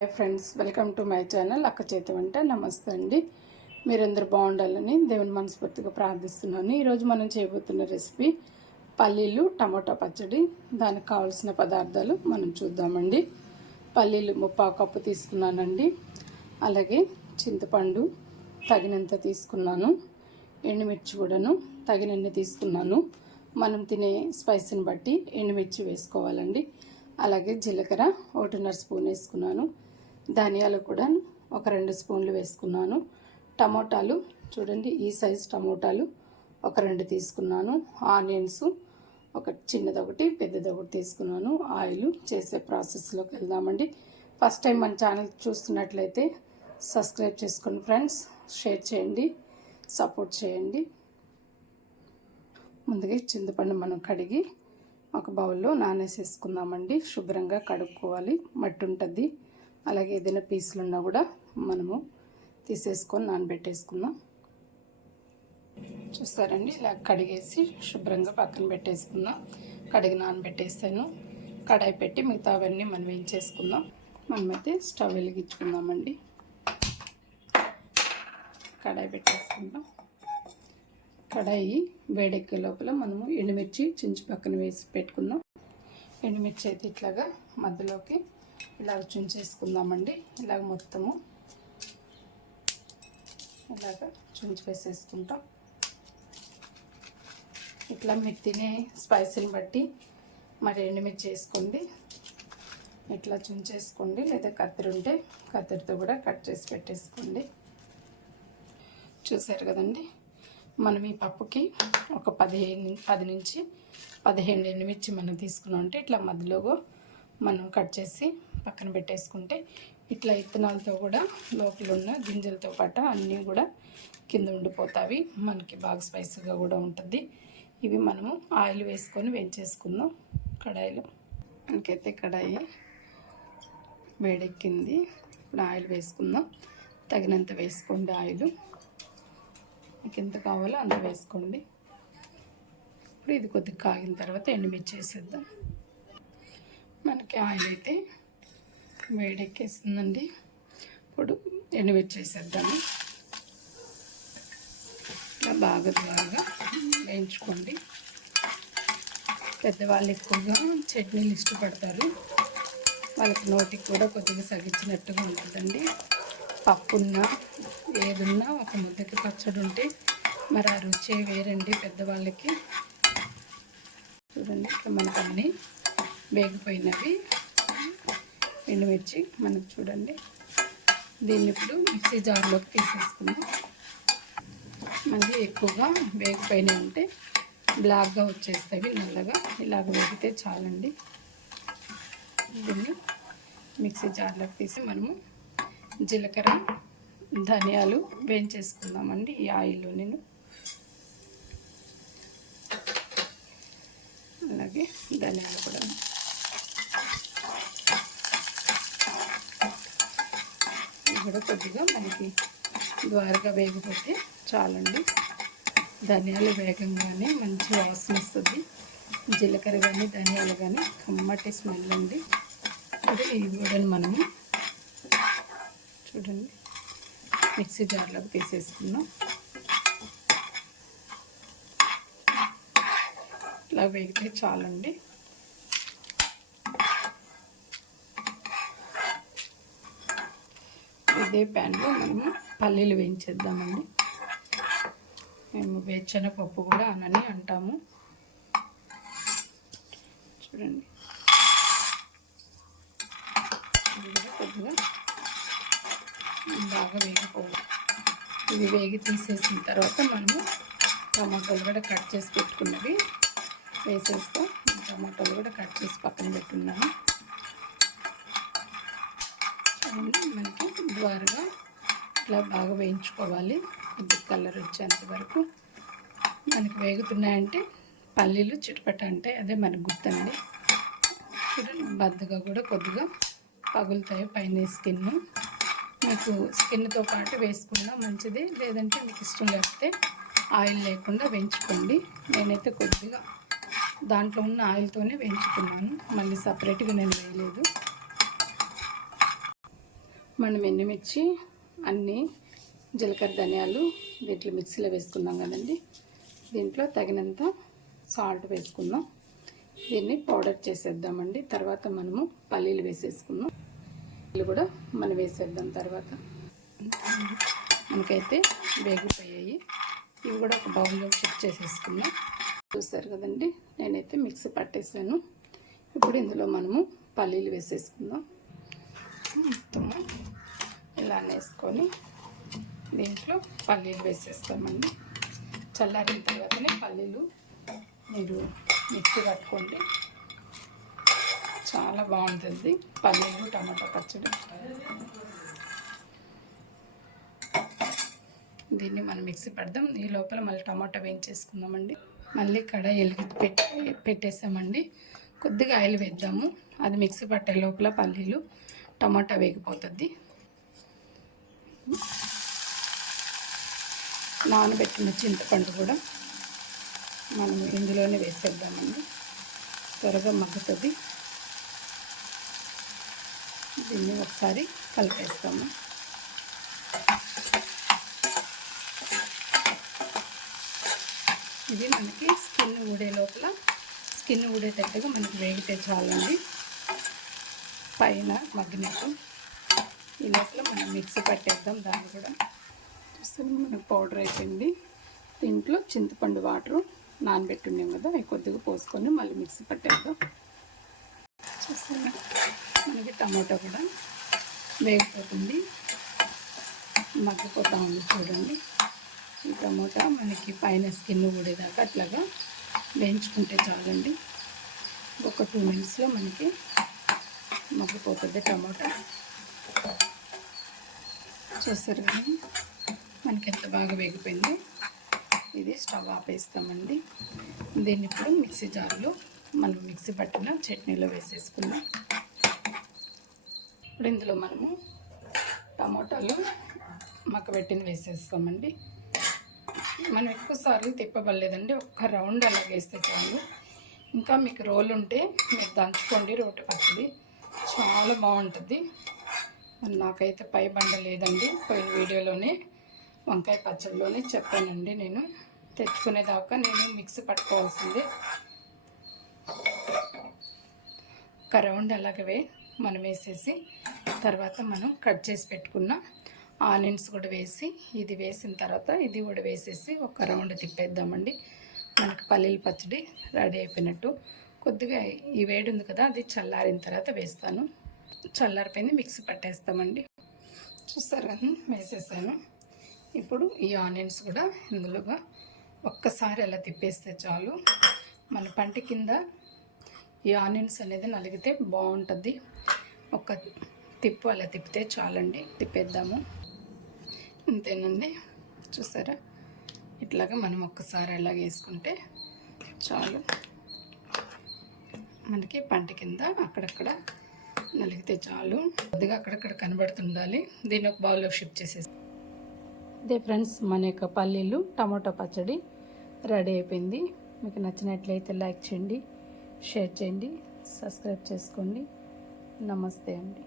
Hi friends, welcome to my channel అక్క చేతి వంట. నమస్తే అండి. మీరందరూ బాగుండాలని దేవుని మనస్ఫూర్తిగా ప్రార్థిస్తున్నాను. ఈరోజు మనం చేయబోతున్న రెసిపీ పల్లీలు టమోటా పచ్చడి. దానికి కావాల్సిన పదార్థాలు మనం చూద్దామండి. పల్లీలు 3/4 కప్పు తీసుకున్నానండి. అలాగే చింతపండు తగినంత తీసుకున్నాను. ఎండుమిర్చి కూడాను తగినన్ని తీసుకున్నాను. మనం తినే స్పైసీని బట్టి ఎండుమిర్చి వేసుకోవాలండి. అలాగే జీలకర్ర 1.5 స్పూన్ వేసుకున్నాను. ధనియాలు కూడా ఒక 2 స్పూన్లు వేసుకున్నాను. టమోటాలు చూడండి, ఈ సైజ్ టమోటాలు ఒక 2 తీసుకున్నాను. ఆనియన్స్ ఒక చిన్నదొకటి పెద్దదొకటి తీసుకున్నాను. ఆయిల్ చేసే ప్రాసెస్లోకి వెళ్దామండి. ఫస్ట్ టైం మన ఛానల్ చూస్తున్నట్లయితే సబ్స్క్రైబ్ చేసుకోండి ఫ్రెండ్స్, షేర్ చేయండి, సపోర్ట్ చేయండి. ముందుగా చింతపండు మనం కడిగి ఒక బౌల్లో నానేసేసుకుందామండి. శుభ్రంగా కడుక్కోవాలి, మట్టి ఉంటుంది. అలాగే ఏదైనా పీసులు ఉన్నా కూడా మనము తీసేసుకొని నానబెట్టేసుకుందాం. చూస్తారండి, ఇలా కడిగేసి శుభ్రంగా పక్కన పెట్టేసుకుందాం. కడిగి నానబెట్టేస్తాను. కడాయి పెట్టి మిగతా అవన్నీ మనం ఏం చేసుకుందాం. మనమైతే స్టవ్ వెలిగించుకుందామండి. కడాయి పెట్టేసుకుందాం. కడాయి వేడెక్కే లోపల మనము ఎండుమిర్చి చించి పక్కన వేసి పెట్టుకుందాం. ఎండుమిర్చి అయితే ఇట్లాగా మధ్యలోకి ఇలాగ చుంచేసుకుందామండి. ఇలాగ మొత్తము ఇలాగ చుంచి వేసేసుకుంటాం. ఇట్లా మీరు తినే స్పైసీని బట్టి మరి ఎండుమిర్చి వేసుకోండి. ఇట్లా చుంచేసుకోండి, లేదా కత్తిరి ఉంటే కత్తిరితో కూడా కట్ చేసి పెట్టేసుకోండి. చూసారు కదండి, మనం ఈ పప్పుకి ఒక 10 నుంచి 15 ఎండుమిర్చి మనం తీసుకున్నాం అంటే ఇట్లా మధ్యలో మనం కట్ చేసి పక్కన పెట్టేసుకుంటే ఇట్లా ఇత్తనాలతో కూడా లోపల ఉన్న గింజలతో పాటు అన్నీ కూడా కింద ఉండిపోతాయి. మనకి బాగా స్పైసీగా కూడా ఉంటుంది. ఇవి మనము ఆయిల్ వేసుకొని వేయించేసుకుందాం. కడాయిలో మనకైతే కడాయి వేడెక్కింది. ఇప్పుడు ఆయిల్ వేసుకుందాం. తగినంత వేసుకోండి. ఆయిల్ మీకు ఎంత కావాలో అంత వేసుకోండి. ఇప్పుడు ఇది కొద్దిగా కాగిన తర్వాత ఎండుమిర్చి వేసేద్దాం. మనకి ఆయిల్ అయితే వేడెక్కేస్తుందండి. ఇప్పుడు ఎండుమిర్చి వేసేద్దాము. ఇలా బాగా దూరంగా వేయించుకోండి. పెద్దవాళ్ళు ఎక్కువగా చట్నీలు ఇష్టపడతారు. వాళ్ళకి నోటికి కూడా కొద్దిగా సగించినట్టుగా ఉంటుందండి. పప్పున్నా ఏదున్నా ఒక ముద్దకి పచ్చడి ఉంటే మరి ఆ రుచే వేరండి పెద్దవాళ్ళకి. చూడండి, ఇట్లా మనకు అన్నీ వేగిపోయినవి ఎండుమిర్చి మనకు చూడండి. దీన్ని ఇప్పుడు మిక్సీ జార్లోకి తీసేసుకుందాం. మళ్ళీ ఎక్కువగా వేగిపోయినాయి ఉంటే బ్లాక్గా వచ్చేస్తాయి, నల్లగా. ఇలాగ వేగితే చాలండి. దీన్ని మిక్సీ జార్లోకి తీసి మనము జీలకర్ర ధనియాలు వేయించేసుకుందామండి ఈ ఆయిల్లో. నేను అలాగే ధనియాలు కూడా కొద్దిగా మనకి ద్వారగా వేగిపోతే చాలండి. ధనియాలు వేగంగానే మంచి వాసన వస్తుంది. జీలకర్ర కానీ ధనియాలు కానీ కమ్మటి స్మెల్ అండి. అదే ఇవి కూడా మనము చూడండి మిక్సీ జార్లోకి తీసేసుకుందాం. ఇలా వేగితే చాలండి. ఇదే ప్యాన్లో మనము పల్లీలు వేయించేద్దామండి. మేము వేరుశనగపప్పు కూడా అనని అంటాము. చూడండి, కొద్దిగా బాగా వేగిపోవాలి. ఇవి వేగి తీసేసిన తర్వాత మనము టమాటాలు కూడా కట్ చేసి పెట్టుకున్నవి వేసేస్తాం. టమాటాలు కూడా కట్ చేసి పక్కన పెట్టున్నాను. మనకి ద్వారగా ఇట్లా బాగా వేయించుకోవాలి. కొద్ది కలర్ వచ్చేంత వరకు మనకి వేగుతున్నాయంటే పల్లీలు చిటపట అంటే అదే మనకు గుర్తండి. చూడండి, బద్దగా కూడా కొద్దిగా పగులుతాయి పైన స్కిన్. మీకు స్కిన్తో పాటు వేసుకున్నా మంచిది, లేదంటే మీకు ఇష్టం లేకపోతే ఆయిల్ లేకుండా వేయించుకోండి. నేనైతే కొద్దిగా దాంట్లో ఉన్న ఆయిల్తోనే వేయించుకున్నాను, మళ్ళీ సపరేట్గా నేను వేయలేదు. మనం ఎండుమిర్చి అన్నీ జీలకర్ర ధనియాలు దీంట్లో మిక్సీలో వేసుకున్నాం కదండి. దీంట్లో తగినంత సాల్ట్ వేసుకుందాం. దీన్ని పౌడర్ చేసేద్దామండి. తర్వాత మనము పల్లీలు వేసేసుకుందాం. పల్లీలు కూడా మనం వేసేద్దాం. తర్వాత మనకైతే వేగిపోయాయి. ఇవి కూడా ఒక బౌల్లో షిఫ్ట్ చేసేసుకుందాం. చూస్తారు కదండి, నేనైతే మిక్సీ పట్టేసాను. ఇప్పుడు ఇందులో మనము పల్లీలు వేసేసుకుందాం. మొత్తము ఇలా వేసుకొని దీంట్లో పల్లీలు వేసేస్తామండి. చల్లారిన తర్వాతనే పల్లీలు మీరు మిక్సీ పట్టుకోండి, చాలా బాగుంటుంది పల్లీలు టమాటా పచ్చడి. దీన్ని మనం మిక్సీ పడదాం. ఈ లోపల మళ్ళీ టమాటా వేయించేసుకుందామండి. మళ్ళీ కడాయి పెట్టేసామండి. కొద్దిగా ఆయిల్ వేద్దాము. అది మిక్సీ పట్టే లోపల పల్లీలు టమాటా వేగిపోతుంది. నానబెట్టిన చింతపండు కూడా మనం ఇందులోనే వేసేద్దామండి. త్వరగా మగ్గుతుంది. దీన్ని ఒకసారి కలిపేస్తాము. ఇది మనకి స్కిన్ ఊడేటట్టుగా మనకి వేగితే చాలండి. పైన మగ్గినట్టు ఈ లోపల మనం మిక్సీ పట్టేద్దాం. దాన్ని కూడా చూస్తే మనకు పౌడర్ అయిపోయింది. దీంట్లో చింతపండు వాటర్ నానబెట్టి ఉన్నాం కదా, అవి కొద్దిగా పోసుకొని మళ్ళీ మిక్సీ పట్టేద్దాం. చూస్తాను మనకి టమాటా కూడా వేగిపోతుంది, మగ్గిపోతూ ఉంది. చూడండి, ఈ టమాటా మనకి పైన స్కిన్ ఊడేదాకా అట్లాగా వేయించుకుంటే చాలండి. ఒక 2 మినిట్స్లో మనకి మగ్గిపోతుంది టమాటా. చూస్తారు కదా మనకి ఎంత బాగా వేగిపోయింది. ఇది స్టవ్ ఆపేస్తామండి. దీన్ని ఇప్పుడు మిక్సీ జార్లో మనం మిక్సీ పట్టిన చట్నీలో వేసేసుకుందాం. ఇప్పుడు ఇందులో మనము టమాటాలు మగ్గబెట్టింది వేసేస్తామండి. మనం ఎక్కువసార్లు తిప్పబడలేదండి, ఒక్క రౌండ్ అలా వేస్తే చాలు. ఇంకా మీకు రోలు ఉంటే మీరు దంచుకోండి. రోటి పచ్చడి చాలా బాగుంటుంది. నాకైతే పై బండ లేదండి. పోయిన వీడియోలోనే వంకాయ పచ్చడిలోనే చెప్పానండి. నేను తెచ్చుకునేదాకా నేను మిక్సీ పట్టుకోవాల్సిందే. ఒక రౌండ్ అలాగే మనం వేసేసి తర్వాత మనం కట్ చేసి పెట్టుకున్న ఆనియన్స్ కూడా వేసి, ఇది వేసిన తర్వాత ఇది కూడా వేసేసి ఒక రౌండ్ తిప్పేద్దామండి. మనకి పల్లీల పచ్చడి రెడీ అయిపోయినట్టు. కొద్దిగా ఈ వేడి ఉంది కదా, అది చల్లారిన తర్వాత వేస్తాను. చల్లారిపోయింది, మిక్సీ పట్టేస్తామండి. చూస్తారు కదా, వేసేసాను. ఇప్పుడు ఈ ఆనియన్స్ కూడా ఇందులోగా ఒక్కసారి అలా తిప్పేస్తే చాలు. మన పంట కింద ఈ ఆనియన్స్ అనేది నలిగితే బాగుంటుంది. ఒక తిప్పు అలా తిప్పితే చాలండి. తిప్పేద్దాము. అంతేనండి. చూసారా, ఇట్లాగా మనం ఒక్కసారి అలా వేసుకుంటే చాలు. మనకి పంట కింద అక్కడక్కడ నలిగితే చాలు. కొద్దిగా అక్కడక్కడ కనబడుతుండాలి. దీన్ని ఒక బౌల్లో షిఫ్ట్ చేసేసి ఇదే ఫ్రెండ్స్, మన యొక్క పల్లీలు టమాటో పచ్చడి రెడీ అయిపోయింది. మీకు నచ్చినట్లయితే లైక్ చేయండి, షేర్ చేయండి, సబ్స్క్రైబ్ చేసుకోండి. నమస్తే అండి.